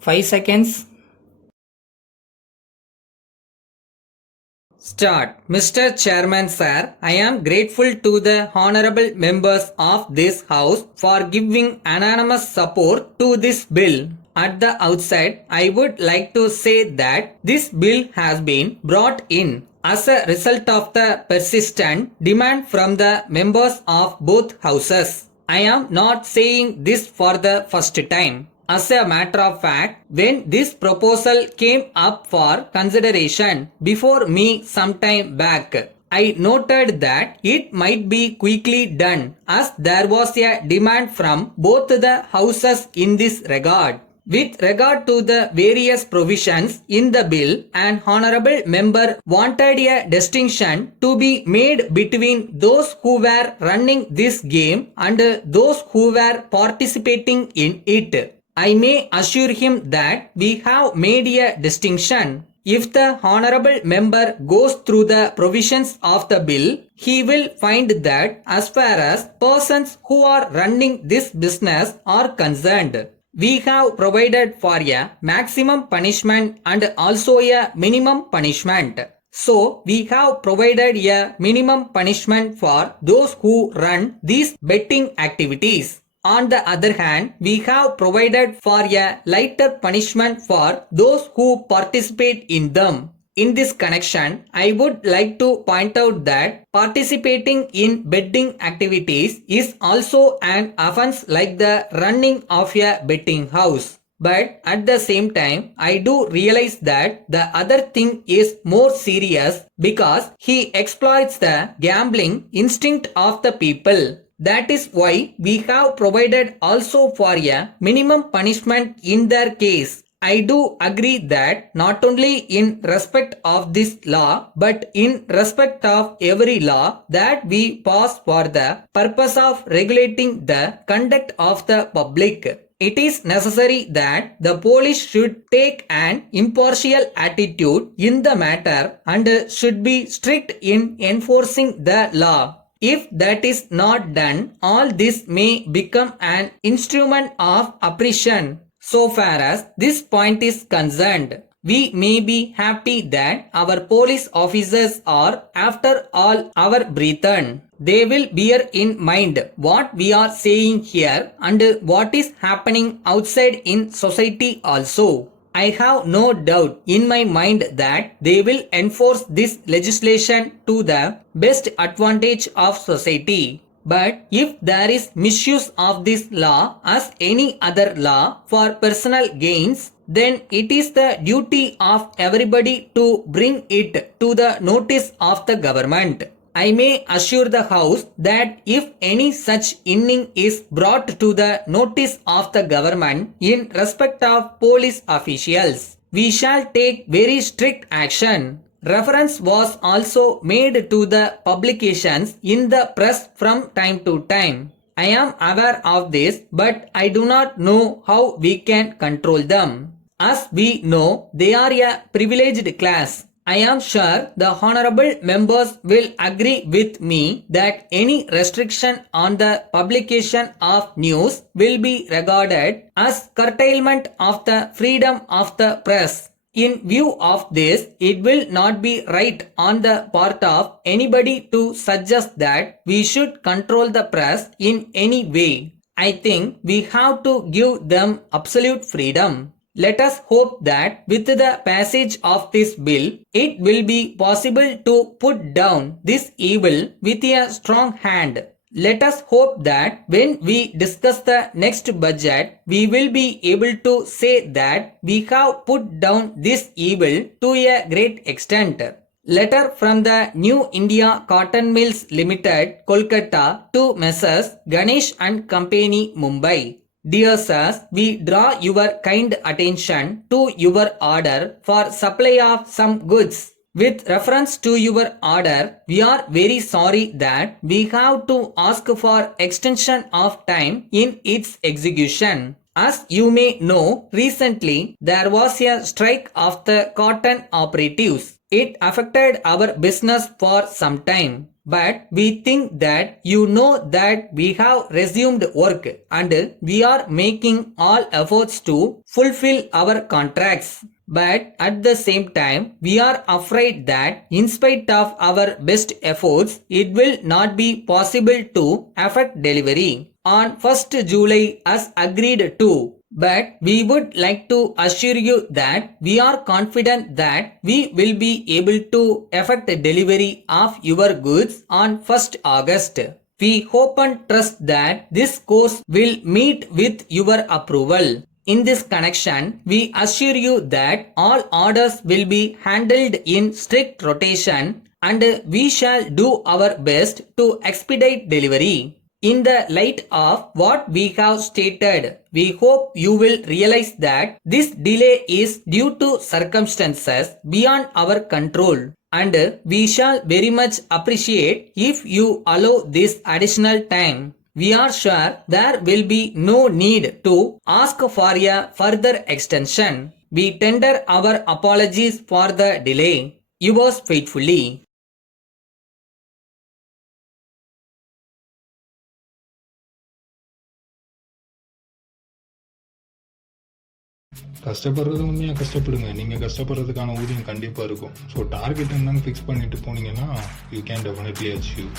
5 seconds. Start. Mr. Chairman Sir, I am grateful to the honorable members of this House for giving unanimous support to this bill. At the outset, I would like to say that this bill has been brought in as a result of the persistent demand from the members of both houses. I am not saying this for the first time. As a matter of fact, when this proposal came up for consideration before me some time back, I noted that it might be quickly done as there was a demand from both the houses in this regard. With regard to the various provisions in the bill, an honorable member wanted a distinction to be made between those who were running this game and those who were participating in it. I may assure him that we have made a distinction. If the honorable member goes through the provisions of the bill, he will find that as far as persons who are running this business are concerned, we have provided for a maximum punishment and also a minimum punishment. So, we have provided a minimum punishment for those who run these betting activities. On the other hand, we have provided for a lighter punishment for those who participate in them. In this connection, I would like to point out that participating in betting activities is also an offense like the running of a betting house. But at the same time, I do realize that the other thing is more serious because he exploits the gambling instinct of the people. That is why we have provided also for a minimum punishment in their case. I do agree that not only in respect of this law but in respect of every law that we pass for the purpose of regulating the conduct of the public, it is necessary that the police should take an impartial attitude in the matter and should be strict in enforcing the law. If that is not done, all this may become an instrument of oppression. So far as this point is concerned, we may be happy that our police officers are, after all, our brethren. They will bear in mind what we are saying here and what is happening outside in society also. I have no doubt in my mind that they will enforce this legislation to the best advantage of society. But if there is misuse of this law as any other law for personal gains, then it is the duty of everybody to bring it to the notice of the government. I may assure the House that if any such inning is brought to the notice of the government in respect of police officials, we shall take very strict action. Reference was also made to the publications in the press from time to time. I am aware of this, but I do not know how we can control them. As we know, they are a privileged class. I am sure the honorable members will agree with me that any restriction on the publication of news will be regarded as curtailment of the freedom of the press. In view of this, it will not be right on the part of anybody to suggest that we should control the press in any way. I think we have to give them absolute freedom. Let us hope that with the passage of this bill, it will be possible to put down this evil with a strong hand. Let us hope that when we discuss the next budget, we will be able to say that we have put down this evil to a great extent. Letter from the New India Cotton Mills Limited, Kolkata to Messrs. Ganesh and Company, Mumbai. Dear sirs, we draw your kind attention to your order for supply of some goods. With reference to your order, we are very sorry that we have to ask for extension of time in its execution. As you may know, recently there was a strike of the cotton operatives. It affected our business for some time. but we think that you know that we have resumed work and we are making all efforts to fulfill our contracts. But at the same time, we are afraid that in spite of our best efforts, it will not be possible to effect delivery on 1st July as agreed to. But we would like to assure you that we are confident that we will be able to effect delivery of your goods on 1st August. We hope and trust that this course will meet with your approval. In this connection, we assure you that all orders will be handled in strict rotation and we shall do our best to expedite delivery. In the light of what we have stated, we hope you will realize that this delay is due to circumstances beyond our control and we shall very much appreciate if you allow this additional time. We are sure there will be no need to ask for a further extension. We tender our apologies for the delay. Yours faithfully. கஷ்டப்படுறது உண்மையாக கஷ்டப்படுங்க. நீங்கள் கஷ்டப்படுறதுக்கான ஊதியம் கண்டிப்பாக இருக்கும். So target என்னன்னு fix பண்ணிட்டு போனீங்கன்னா you can definitely achieve.